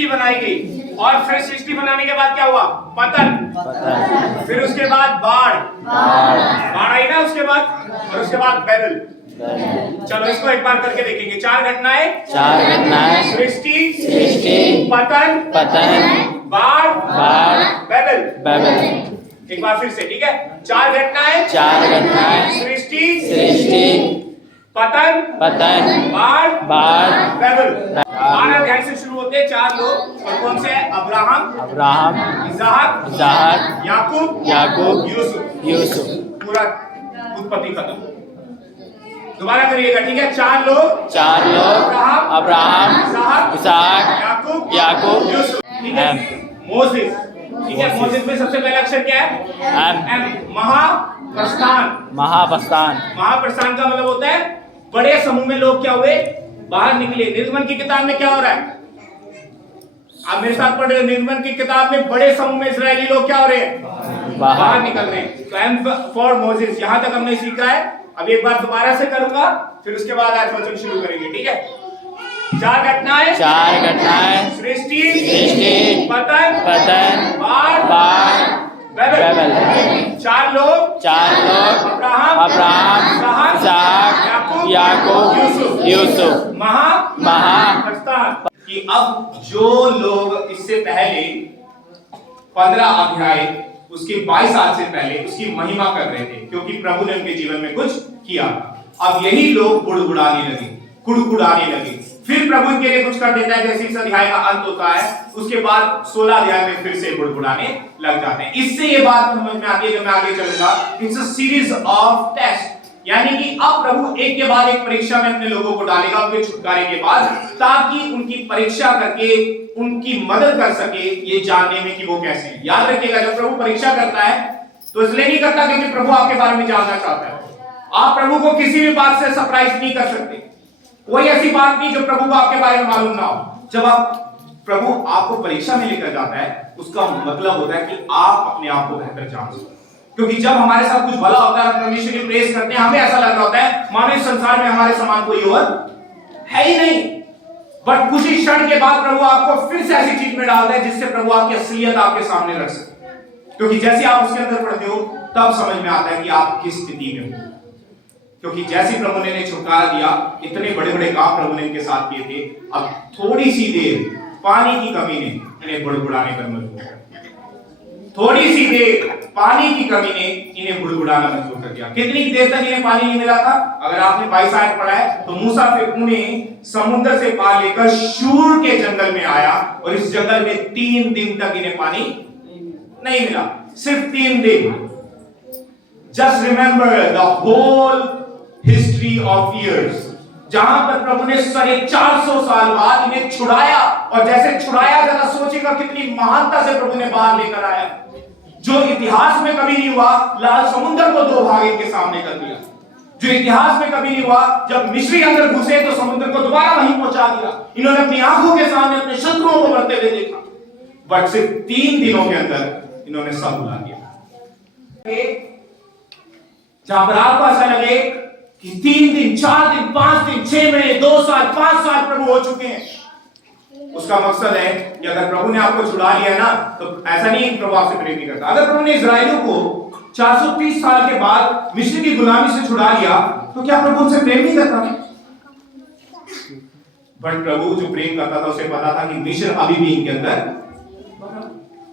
सृष्टि बनाई गई, और फिर सृष्टि बनाने के बाद क्या हुआ? पतन। फिर उसके बाद बाढ़ आई ना उसके बाद, और उसके बाद बैबल। चलो इसको एक बार करके देखेंगे। चार घटनाएं, सृष्टि, पतन, बाढ़, बैबल। एक बार फिर से, ठीक है? चार घटनाएं, सृष्टि, पतन, बाढ़, बैबल। 12 अध्याय से शुरू होते हैं। 4 लोग, और कौन से? अब्राहम, इसहाक, याकूब, यूसुफ। पूरा उत्पत्ति खत्म। दोबारा करिएगा, ठीक है? 4 लोग, अब्राहम, इसहाक, याकूब, यूसुफ। ठीक है? मोसेस, ठीक है? मोसेस में सबसे पहला अक्षर क्या है? एम। महाप्रस्थान का मतलब होता है बड़े समूह में लोग क्या हुए? बाहर निकले। निर्गमन की किताब में क्या हो रहा है? आप मेरे साथ पढ़ रहे हो। निर्गमन की किताब में बड़े समूह में इस्राएली लोग क्या हो रहे हैं? बाहर निकल रहे हैं। तो एम फॉर मोसेस। यहां तक हमने सीखा है। अब एक बार दोबारा से करूंगा, फिर उसके बाद आज वचन शुरू करेंगे, ठीक है? 4 घटनाएं, सृष्टि, पतन, बाढ़, बैबल। 4 लोग, अब्राहम, इसहाक, याकूब, यूसुफ। महाप्रस्थान। कि अब जो लोग इससे पहले 15 अध्याय, उसके 22 साल से पहले उसकी महिमा कर रहे थे, क्योंकि प्रभु ने उनके जीवन में कुछ किया, अब यही लोग बुड़बुड़ाने लगे, कुड़कुड़ाने लगे। फिर प्रभु इनके लिए कुछ कर देता है। जैसे इस अध्याय का अंत होता है, उसके बाद 16 अध्याय में फिर से बुड़बुड़ाने लग जाते हैं। इससे ये बात समझ में आती है, जब मैं आगे चलूंगा। It's a series of test, यानी कि अब प्रभु एक के बाद एक परीक्षा में अपने लोगों को डालेगा उनके छुटकारे के बाद, ताकि उनकी परीक्षा करके उनकी मदद कर सके ये जानने में कि वो कैसे हैं। याद रखिएगा, जब प्रभु परीक्षा करता है तो इसलिए नहीं करता क्योंकि प्रभु आपके बारे में जानना चाहता है। आप प्रभु को किसी भी बात से सरप्राइज नहीं कर सकते। कोई ऐसी बात नहीं जो प्रभु को आपके बारे में मालूम ना हो। जब प्रभु आपको परीक्षा में लेकर जाता है, उसका मतलब होता है कि आप अपने आप को बेहतर जान सको। क्योंकि जब हमारे साथ कुछ भला होता है, परमेश्वर की प्रेज करते हैं, हमें ऐसा लग रहा होता है मानो इस संसार में हमारे समान कोई और है ही नहीं। बट कुछ ही क्षण के बाद प्रभु आपको फिर से ऐसी चीज में डालता है जिससे प्रभु आपकी असलियत आपके सामने रख सके। क्योंकि जैसे आप उसके अंदर पढ़ते हो, तब समझ में आता है कि आप किस स्थिति में हो। क्योंकि जैसे प्रभु ने छुटकारा दिया, इतने बड़े बड़े काम प्रभु ने इनके साथ किए थे, अब थोड़ी सी देर पानी की कमी ने इन्हें बुड़बुड़ाने पर मजबूर कर दिया। थोड़ी सी देर पानी की कमी ने इन्हें बुड़बुड़ाना मजबूर कर दिया। कितनी देर तक इन्हें पानी नहीं मिला था? अगर आपने 22 आयत पढ़ा है तो मूसा फिर उन्हें समुद्र से पार लेकर शूर के जंगल में आया, और इस जंगल में 3 दिन तक इन्हें पानी नहीं मिला। सिर्फ 3 दिन। Just remember the whole history of years, जहां पर प्रभु ने 450 साल बाद इन्हें छुड़ाया, और जैसे छुड़ाया, जरा सोचेगा कितनी महानता से प्रभु ने बाहर लेकर आया, जो इतिहास में कभी नहीं हुआ। लाल समुद्र को 2 भाग इनके सामने कर दिया, जो इतिहास में कभी नहीं हुआ। जब मिस्री अंदर घुसे तो समुद्र को दोबारा वहीं पहुंचा दिया। इन्होंने अपनी आंखों के सामने अपने शत्रुओं को मरते हुए देखा, बट सिर्फ 3 दिनों के अंदर इन्होंने सब भुला दिया। जहां पर आपको ऐसा लगे कि 3 दिन, 4 दिन, 5 दिन, 6 महीने, 2 साल, 5 साल प्रभु हो चुके हैं, उसका मकसद है कि अगर प्रभु ने आपको छुड़ा लिया ना, तो ऐसा नहीं प्रभु आपसे प्रेम नहीं करता। अगर प्रभु ने इस्राएलियों को 430 साल के बाद मिस्र की गुलामी से छुड़ा लिया, तो क्या प्रभु उनसे प्रेम नहीं करता? बट प्रभु जो प्रेम करता था, उसे पता था कि मिस्र अभी भी इनके अंदर,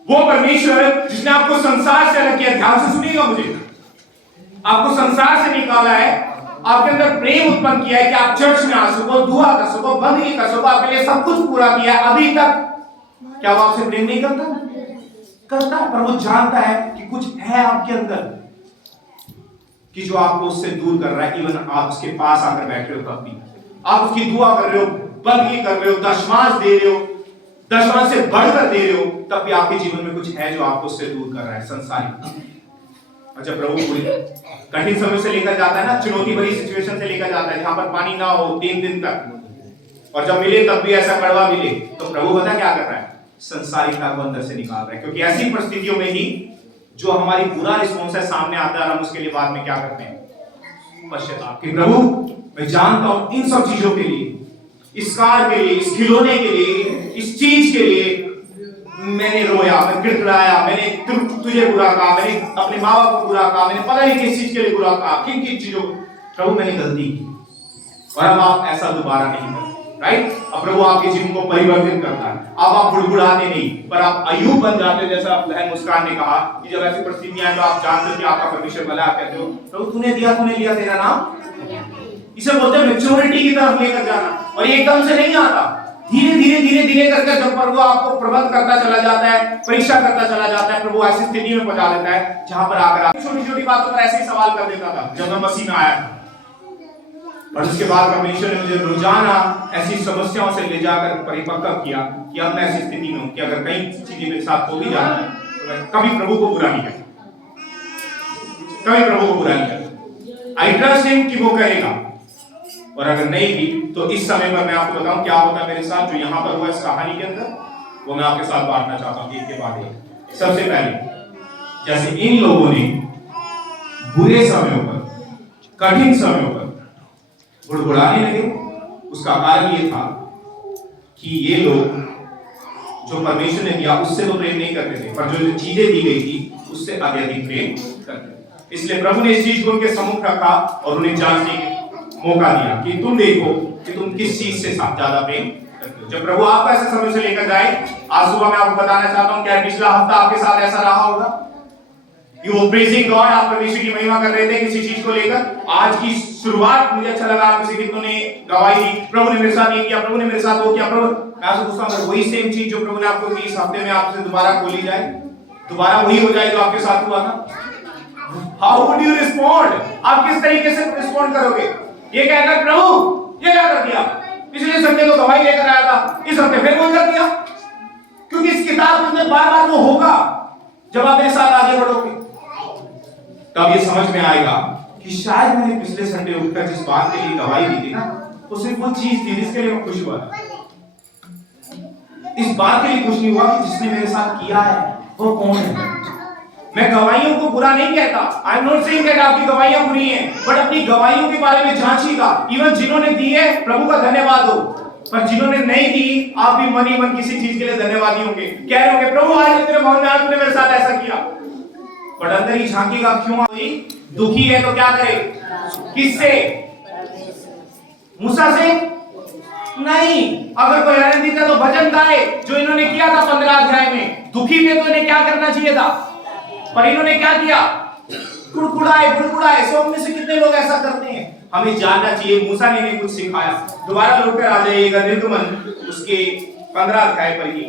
वो परमेश्वर जिसने आपको संसार से अलग किया, ध्यान से सुनिएगा मुझे, आपको संसार से निकाला है, आपके अंदर प्रेम उत्पन्न किया है कि आप चर्च में आ सको, दुआ कर सको, बंदगी कर सको, आपके लिए सब कुछ पूरा किया है। अभी तक क्या वो आपसे प्रेम नहीं करता? करता है, पर वो जानता है कि कुछ है आपके अंदर कि जो आपको उससे दूर कर रहा है। इवन आप उसके पास आकर बैठ रहे हो तब भी आप उसकी दुआ कर रहे हो, बंदगी कर रहे हो, दशमांश दे रहे हो, दशमांश से बढ़कर दे रहे हो, तब भी आपके जीवन में कुछ है जो आपको उससे दूर कर रहा है, संसारिक। अच्छा, प्रभु पूरी कठिन समय से लेकर जाता है ना, चुनौती भरी सिचुएशन से लेकर जाता है, जहां पर पानी ना हो 3 दिन तक, और जब मिले तब भी ऐसा कड़वा मिले, तो प्रभु पता क्या कर रहा है? संसारिकता को अंदर से निकाल रहा है। क्योंकि ऐसी परिस्थितियों में ही जो हमारी बुरा रिस्पॉन्स है सामने आता है, हम उसके लिए बाद में क्या करते हैं? पश्चाताप। कि प्रभु मैं जानता हूं इन सब चीजों के लिए, इस कार के लिए, इस खिलौने के लिए, इस चीज के लिए मैंने रोया, मैं गिड़गिड़ाया, मैंने तुझे बुरा कहा, मैंने अपने माँ बाप को बुरा कहा, मैंने पता नहीं किस चीज के लिए बुरा कहा, किन किन चीजों प्रभु मैंने गलती की, और अब आप ऐसा दोबारा नहीं करते। राइट? अब प्रभु आपके जीवन को परिवर्तित करता है। अब आप बुड़बुड़ाते नहीं, पर आप अय्यूब बन जाते हो। जैसा बहन मुस्कान ने कहा कि जब ऐसी परिस्थितियां तो आप जानते हो कि आपका परमेश्वर भला, कहते हो प्रभु तूने दिया, तूने लिया, तेरा नाम। इसे बोलते हैं मैच्योरिटी की तरफ लेकर जाना, और ये एकदम से नहीं आता, धीरे धीरे धीरे धीरे करके जब प्रभु आपको प्रबंध करता चला जाता है, परीक्षा करता चला जाता है, प्रभु ऐसी स्थिति में पहुंचा देता है जहां पर आकर आप छोटी छोटी बातों पर ऐसे ही सवाल कर देता था जब मैं मसीह में आया था। और उसके बाद परमेश्वर ने मुझे रोजाना ऐसी समस्याओं से ले जाकर परिपक्व किया कि अब मैं ऐसी स्थिति में हूं कि अगर कई चीजें मेरे साथ हो भी जाती है तो मैं कभी प्रभु को बुरा नहीं करता, कभी प्रभु को बुरा नहीं करता। आई ट्रस्ट हिम कि वो करेगा, और अगर नहीं भी तो इस समय पर मैं आपको बताऊं क्या होता है मेरे साथ, जो यहां पर हुआ इस कहानी के अंदर, वो मैं आपके साथ बांटना चाहता हूं एक के बाद एक। सबसे पहले जैसे इन लोगों ने बुरे समयों पर, कठिन समयों पर बुड़बुड़ाने लगे, उसका कारण ये था कि ये लोग जो परमेश्वर ने दिया उससे तो प्रेम नहीं करते थे, पर जो चीजें दी गई थी उससे अत्यधिक प्रेम करते थे। इसलिए प्रभु ने इस चीज को उनके सम्मुख रखा और उन्हें जांचने का मौका दिया कि तुम देखो कि तुम किस चीज से ज्यादा प्रेम करते हो। जब प्रभु आपको ऐसे समय से लेकर जाए, आज सुबह मैं आपको बताना चाहता हूं, क्या पिछला हफ्ता आपके साथ ऐसा रहा होगा कि वो प्रेजिंग गॉड, आप परमेश्वर की महिमा कर रहे थे किसी चीज को लेकर। आज की शुरुआत मुझे अच्छा लगा, आप किसी कितनों ने गवाही दी, प्रभु ने मेरे साथ ये किया, प्रभु ने मेरे साथ वो किया। प्रभु मैं आपसे पूछता हूं, अगर वही सेम चीज जो प्रभु ने आपको की इस हफ्ते में आपसे दोबारा बोली जाए, दोबारा वही हो जाए जो आपके साथ हुआ था, हाउ वुड यू रिस्पोंड? आप किस तरीके से रिस्पोंड करोगे? ये कहकर प्रभु ये क्या कर दिया, पिछले संडे को गवाही लेकर आया था, इस हफ्ते फिर वो कर दिया। क्योंकि इस किताब में बार बार वो होगा जब आप मेरे साथ आगे बढ़ोगे, तब ये समझ में आएगा कि शायद मैंने पिछले संडे उठकर जिस बात के लिए गवाही दी थी ना, तो सिर्फ वो चीज थी जिसके लिए मैं खुश हुआ था। इस बात के लिए खुश नहीं हुआ कि जिसने मेरे साथ किया है वो कौन है। मैं गवाहियों को बुरा नहीं कहता, I am not saying that आपकी गवाहियां बुरी हैं, बट अपनी गवाहियों के बारे में जांचिएगा। इवन जिन्होंने दी है प्रभु का धन्यवाद हो, पर जिन्होंने नहीं दी आप भी मन ही मन किसी चीज के लिए धन्यवादी होंगे, कह रहे होंगे प्रभु आज तेरे भवन में आपने मेरे साथ ऐसा किया, बट अंदर ही झांकीगा क्यों हुई, दुखी है तो क्या करे, किससे, मूसा से नहीं। अगर कोई आनंदित है तो भजन गाए, जो इन्होंने किया था 15 अध्याय में। दुखी थे तो इन्हें क्या करना चाहिए था, पर इन्होंने क्या किया, कुड़कुड़ाए बुड़बुड़ाए। सो में से कितने लोग ऐसा करते हैं? हमें जानना चाहिए मूसा ने इन्हें कुछ सिखाया। दोबारा लौटकर आ जाइएगा निर्गमन उसके 15 अध्याय पर ही,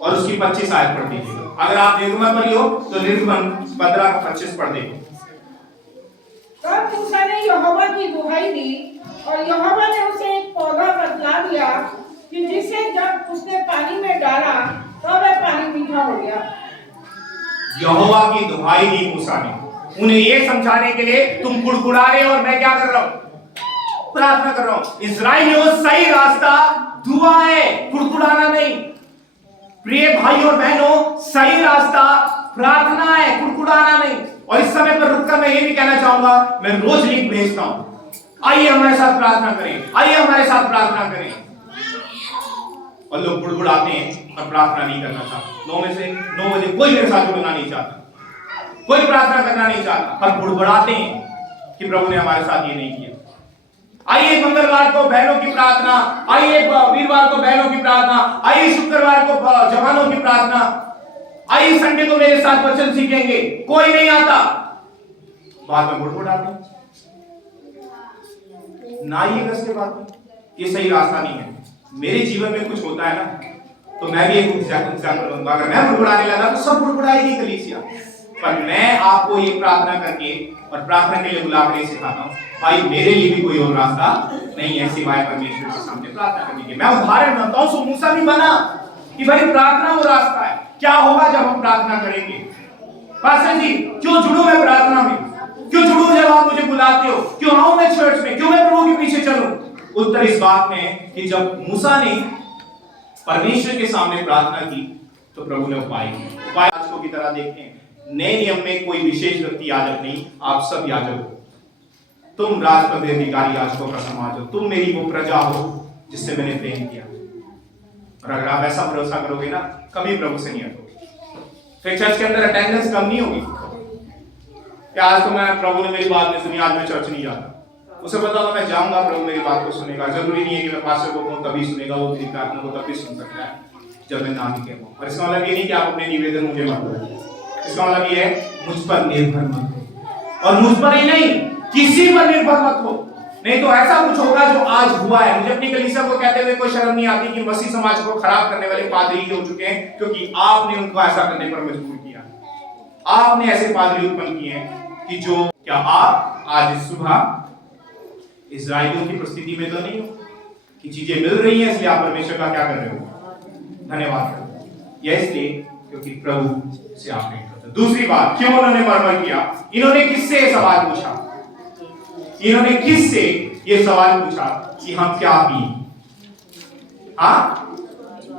और उसकी 25 आयत पढ़ दीजिएगा। अगर आप निर्गमन पर ही हो तो निर्गमन 15 का 25 पढ़ देंगे। तब मूसा ने यहोवा की दुहाई दी, और यहोवा ने उसे एक पौधा बतला दिया कि जिसे जब उसने पानी में डाला तो वह पानी मीठा हो गया। यहोवा की दुहाई दी मूसा ने, उन्हें यह समझाने के लिए तुम कुड़कुड़ा रहे हो और मैं क्या कर रहा हूं, प्रार्थना कर रहा हूं। इस्राएलियों सही रास्ता दुआ है, कुड़कुड़ाना नहीं। प्रिय भाई और बहनों, सही रास्ता प्रार्थना है, कुड़कुड़ाना नहीं। और इस समय पर रुककर मैं ये भी कहना चाहूंगा, मैं रोज लिंक भेजता हूं, आइए हमारे साथ प्रार्थना करें, आइए हमारे साथ प्रार्थना करें। और लोग बुड़बुड़ाते हैं और प्रार्थना नहीं करना चाहते। 9 में से 9 बजे कोई मेरे साथ जुड़ना नहीं चाहता, कोई प्रार्थना करना नहीं चाहता, पर बुड़बुड़ाते हैं कि प्रभु ने हमारे साथ ये नहीं किया। आइए मंगलवार को बहनों की प्रार्थना, आइए वीरवार को बहनों की प्रार्थना, आइए शुक्रवार को जवानों की प्रार्थना, आइए संडे को मेरे साथ वचन सीखेंगे, कोई नहीं आता। बाद में बुड़बुड़ाते ना, आइएगा इसके बाद में, ये सही रास्ता नहीं है। मेरे जीवन में कुछ होता है ना, तो मैं भी एक एग्जाम्पल दूंगा। अगर मैं बुड़बुड़ाने लगा तो सब बुड़बुड़ाएगी कलीसिया, पर मैं आपको ये प्रार्थना करके और प्रार्थना के लिए बुलाकर सिखाता हूँ, भाई मेरे लिए भी कोई और रास्ता नहीं है सिवाय परमेश्वर के सामने प्रार्थना करने के। मैं उदाहरण बनता हूँ, मूसा भी बना कि भाई प्रार्थना वो रास्ता है। क्या होगा जब हम प्रार्थना करेंगे? पास्टर जी क्यों जुड़ूं मैं प्रार्थना में, क्यों जुड़ूं जब आप मुझे बुलाते हो, क्यों आऊं मैं चर्च में, क्यों मैं प्रभु के पीछे चलूं? उत्तर इस बात में है कि जब मूसा ने परमेश्वर के सामने प्रार्थना की तो प्रभु ने उपाय किया। उपाय याजकों की तरह देखते हैं, नए नियम में कोई विशेष व्यक्ति याजक नहीं, आप सब याजक हो। तुम राजपद अधिकारी याजकों का समाज हो, तुम मेरी वो प्रजा हो जिससे मैंने प्रेम किया। और अगर आप ऐसा भरोसा करोगे ना, कभी प्रभु से नहीं हटोगे। फिर चर्च के अंदर अटेंडेंस कम नहीं होगी कि आज तो मैं, प्रभु ने मेरी बात नहीं सुनी, आज मैं चर्च नहीं जाता। उसे पता होगा मैं जाऊंगा, प्रभु मेरी बात को सुनेगा। जरूरी नहीं है कि मैं पास्टर को कहूं तभी सुनेगा, वो मेरी प्रार्थना को तभी सुन सकता है जब मैं नाम ही कहूं। और इसका मतलब ये नहीं कि आप अपने निवेदन मुझे मत करो। इसका मतलब ये है मुझ पर निर्भर मत हो, और मुझ पर ही नहीं, किसी पर निर्भर मत हो। नहीं तो ऐसा कुछ होगा जो आज हुआ है। मुझे अपनी कलीसिया को कहते हुए कोई शर्म नहीं आती कि मसीह समाज को खराब करने वाले पादरी हो चुके हैं, क्योंकि आपने उनको ऐसा करने पर मजबूर किया। आपने ऐसे पादरी उत्पन्न किए हैं कि जो, क्या आप आज सुबह इस्राएलियों की परिस्थिति में तो नहीं हो कि चीजें मिल रही हैं इसलिए आप परमेश्वर का क्या कर रहे हो, धन्यवाद कर रहे हो। यह इसलिए क्योंकि प्रभु से आप नहीं करते। दूसरी बात, क्यों उन्होंने मरमर किया? इन्होंने किससे सवाल पूछा? इन्होंने किससे ये सवाल पूछा कि हम क्या पिए? हाँ,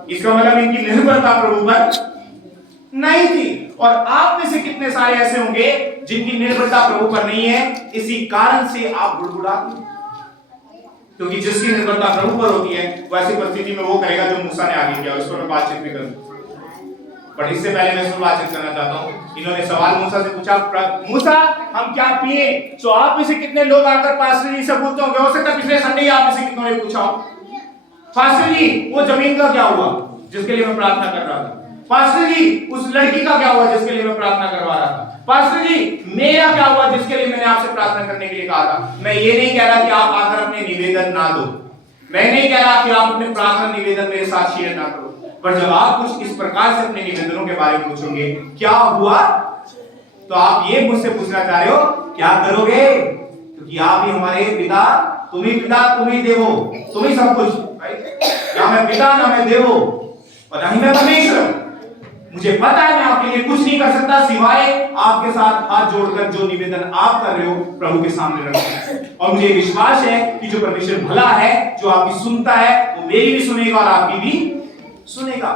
इसका मतलब इनकी निर्भरता प्रभु पर नहीं थी। और आप में से कितने सारे ऐसे होंगे जिनकी निर्भरता प्रभु पर नहीं है, इसी कारण से आप बुड़बुड़ाते हैं। क्योंकि जिसकी निर्भरता प्रभु पर होती है, वैसी परिस्थिति में वो करेगा जो मूसा ने आगे किया। उस पर मैं बातचीत भी करूंगा, पर इससे पहले मैं इस पर बातचीत करना चाहता हूं। इन्होंने सवाल मूसा से पूछा, मूसा हम क्या पिए? तो आप में से कितने लोग आकर पास्टर जी से पूछते होंगे, हो सकता है पिछले संडे आप में से कितनों ने पूछा हो, पास्टर जी वो जमीन का क्या हुआ जिसके लिए मैं प्रार्थना कर रहा था? पास्टर जी उस लड़की का क्या हुआ जिसके लिए मैं प्रार्थना करवा रहा था? पास्टर जी मेरा क्या हुआ जिसके लिए मैंने आपसे प्रार्थना करने के लिए कहा था? मैं ये नहीं कह रहा कि आप आकर अपने निवेदन ना दो, मैं नहीं कह रहा कि आप अपने प्रार्थना निवेदन मेरे साथ शेयर ना करो, पर जब आप कुछ इस प्रकार से अपने निवेदनों के बारे में पूछोगे क्या हुआ, तो आप ये मुझसे पूछना चाह रहे हो क्या करोगे? क्योंकि आप ही हमारे पिता, तुम ही देवो, तुम ही सब कुछ। ना मैं पिता ना मैं देवो और ना ही मैं परमेश्वर। मुझे पता है मैं आपके लिए कुछ नहीं कर सकता सिवाय आपके साथ हाथ जोड़कर जो निवेदन आप कर रहे हो प्रभु के सामने रखना। और मुझे विश्वास है कि जो परमेश्वर भला है, जो आपकी सुनता है, वो मेरी भी सुनेगा और आपकी भी सुनेगा।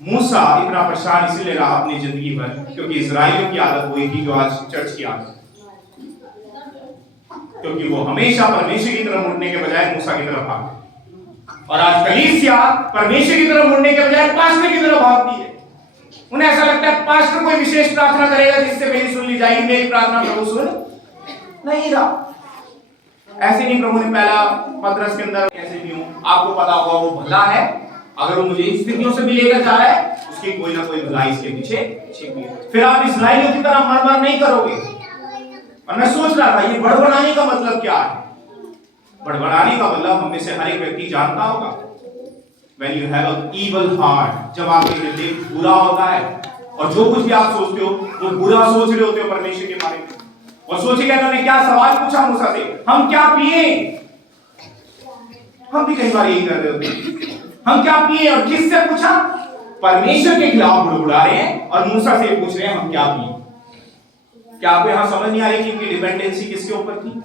मूसा इतना परेशान इसलिए रहा अपनी जिंदगी भर क्योंकि इजराइलियों की आदत वही थी जो आज चर्च की आदत, क्योंकि वो हमेशा परमेश्वर की तरफ मुड़ने के बजाय मूसा की तरफ भागते। और आज कलीसिया परमेश्वर की तरफ मुड़ने के बजाय पास्टर की तरफ भागती है। उन्हें ऐसा लगता है पास्टर कोई विशेष प्रार्थना करेगा जिससे मेरी सुन ली जाएगी, मेरी प्रार्थना प्रभु सुन नहीं रहा। ऐसे नहीं प्रभु ने पहला पतरस के अंदर कैसे भी हूं, आपको पता होगा वो भला है, अगर वो मुझे इस स्थितियों से भी लेकर जा रहा है उसकी कोई ना कोई भलाई इसके पीछे छिपी है। फिर आप इस्राएलियों की तरह मरमर नहीं करोगे। और मैं सोच रहा था ये बड़बड़ाने का मतलब क्या है? बड़बड़ाने का मतलब हम में से हर एक व्यक्ति जानता होगा, when you have an evil heart, जब आपके हृदय बुरा होता है और जो कुछ भी आप सोचते हो वो बुरा सोच रहे होते हो परमेश्वर के बारे में। और सोचिएगा इन्होंने क्या सवाल पूछा मूसा से, हम क्या पिए? हम भी कई बार यही कर रहे होते हैं, हम क्या पिए? और किससे पूछा? परमेश्वर के खिलाफ बुड़बुड़ा रहे हैं और मूसा से पूछ रहे हैं हम क्या पिए। क्या आपको यहां समझ नहीं आ रही कि इनकी डिपेंडेंसी किसके ऊपर थी?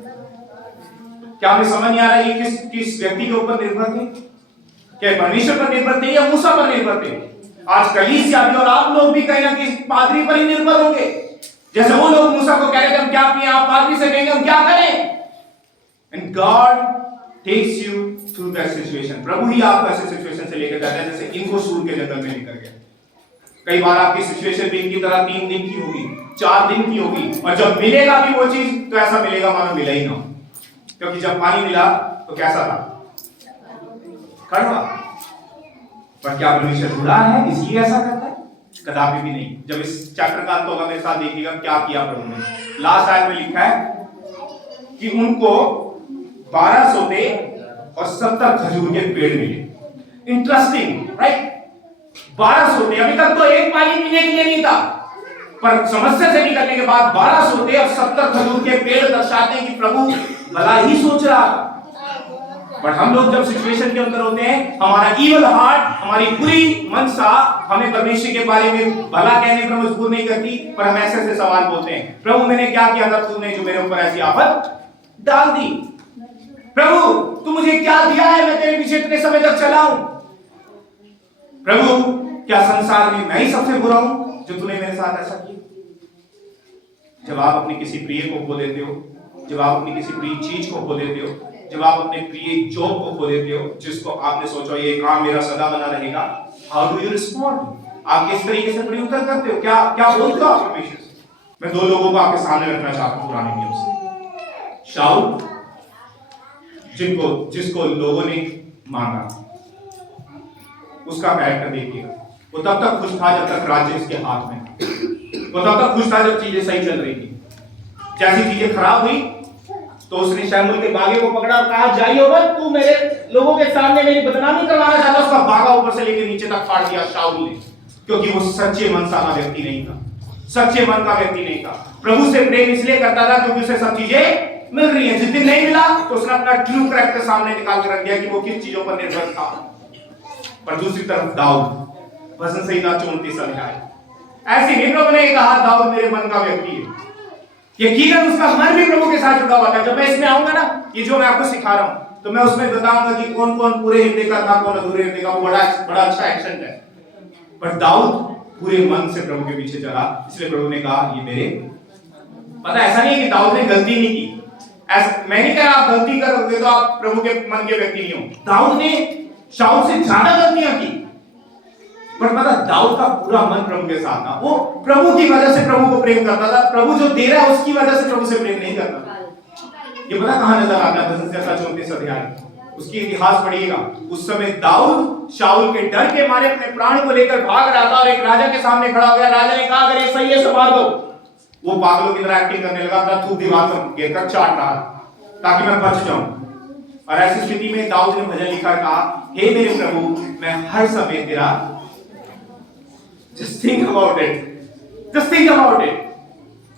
क्या हमें समझ नहीं आ रहा है किस व्यक्ति के ऊपर निर्भर थे? क्या परमेश्वर पर निर्भर थे या मूसा पर निर्भर थे? आज कलीसिया भी और आप लोग भी कहीं ना कहीं पादरी पर ही निर्भर होंगे। जैसे वो लोग मूसा को कह रहे थे हम क्या पिए, आप पादरी से कहेंगे हम क्या करें? And God takes you through that situation. प्रभु ही आपको ऐसे सिचुएशन से लेकर जाता है जैसे इनको सूर के जंगल में लेकर गया। कई बार आपकी सिचुएशन भी इनकी तरह 3 दिन की होगी, 4 दिन की होगी, और जब मिलेगा भी वो चीज तो ऐसा मिलेगा मानो मिला ही ना। क्योंकि जब पानी मिला तो कैसा था? कड़वा। पर क्या परमेश्वर बुरा है इसलिए ऐसा करता है? कदापि भी नहीं। जब इस चैप्टर का अंत होगा मेरे साथ देखिएगा क्या किया प्रभु ने। लास्ट आयत में लिखा है कि उनको 12 सोते और 70 खजूर के पेड़ मिले। Interesting, right? 12 सोते, अभी तक तो एक पानी पीने के लिए नहीं था, पर समस्या से निकलने के बाद 12 सोते और 70 खजूर के पेड़ दर्शाते हैं कि प्रभु भला ही सोच रहा था। पर हम लोग जब सिचुएशन के अंदर होते हैं, हमारा इवल हार्ट, हमारी बुरी मनसा हमें परमेश्वर के बारे में भला कहने पर मजबूर नहीं करती, पर हम ऐसे ऐसे सवाल बोलते हैं, प्रभु मैंने क्या किया था तूने जो मेरे ऊपर ऐसी आफत डाल दी? प्रभु तू मुझे क्या दिया है मैं तेरे पीछे इतने समय तक चला हूं? प्रभु क्या संसार में मैं ही सबसे बुरा हूं जो तूने मेरे साथ ऐसा किया? जब आप अपने किसी प्रिय को खो देते हो, जब आप अपनी किसी प्रिय चीज को खो देते हो, जब आप अपने प्रिय जॉब को खो देते हो, जिसको आपने सोचा ये काम मेरा सदा बना रहेगा, हाउ डू यू रिस्पॉन्ड? आप किस तरीके से प्रत्युत्तर करते हो? क्या क्या बोलते हो आप परमेश्वर से? मैं दो लोगों को आपके सामने रखना चाहता हूं पुराने नियम से। शाऊल, जिसको लोगों ने मांगा, उसका कैरेक्टर देखिएगा। वो तब तक खुश था जब तक राज्य इसके हाथ में, वो तब तक खुश था जब चीजें सही चल रही थी। जैसी चीजें खराब हुई तो उसने शमूएल के बागे को पकड़ा और कहा, जाइए मत, तू मेरे लोगों के सामने मेरी बदनामी करवाना चाहता। उसका बागा ऊपर से लेकर नीचे तक फाड़ दिया शाऊल ने, क्योंकि वो सच्चे मन का व्यक्ति नहीं था। सच्चे मन का व्यक्ति नहीं था। प्रभु से प्रेम इसलिए करता था क्योंकि उसे सब चीजें मिल रही है। जिस दिन नहीं मिला तो उसने अपना ट्रू कैरेक्टर सामने निकाल कर रख दिया कि वो किस चीजों पर निर्भर था। पर दूसरी तरफ दाऊद, वचन संहिता 34 अध्याय, ऐसे ही प्रभु ने कहा, दाऊद मेरे मन का व्यक्ति है। यकीनन उसका मन भी प्रभु के साथ जुड़ा हुआ था। जब मैं इसमें आऊंगा ना, ये जो मैं आपको सिखा रहा हूं, तो मैं उसमें बताऊंगा कि कौन कौन पूरे हृदय का था, कौन अधूरे हृदय का। वो बड़ा अच्छा एक्शन है। पर दाऊद पूरे मन से प्रभु के पीछे चला, इसलिए प्रभु ने कहा ये मेरे। पता ऐसा नहीं है कि दाऊद ने गलती नहीं की। मैं नहीं कह रहा आप गलती करोगे तो आप प्रभु के मन के व्यक्ति नहीं हो। दाऊद ने शाऊल से ज्यादा गलतियां की, पर पता दाऊद का पूरा मन प्रभु के साथ था। वो प्रभु की वजह से प्रभु को प्रेम करता था। प्रभु जो दे रहा है उसकी वजह से प्रभु से प्रेम नहीं करता। ये पता कहां नजर आता है? वचन संहिता 34 अध्याय, उसकी इतिहास पढ़िएगा। उस समय दाऊद शाऊल के डर के मारे अपने प्राण को लेकर भाग रहा था और एक राजा के सामने खड़ा हो गया। राजा ने कहा, अगर ये सही है तो मार दो। वो पागलों की तरह एक्टिंग करने लगा, अपना थूक दीवार पर गिरकर चाट रहा ताकि मैं बच जाऊं। और ऐसी स्थिति में दाऊद ने भजन लिखकर कहा, हे मेरे प्रभु, मैं हर समय तेरा, just think about it, just think about it।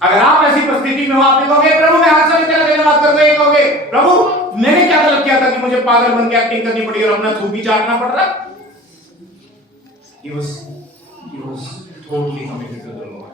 अगर आप ऐसी परिस्थिति में हो, आप कहोगे, प्रभु मैं हर समय तेरा धन्यवाद करूंगा। ये कहोगे, प्रभु मैंने क्या गलत किया था कि मुझे पागल बन के एक्टिंग करनी पड़ी और अपना थूक भी चाटना पड़ रहा? He was totally committed to the Lord।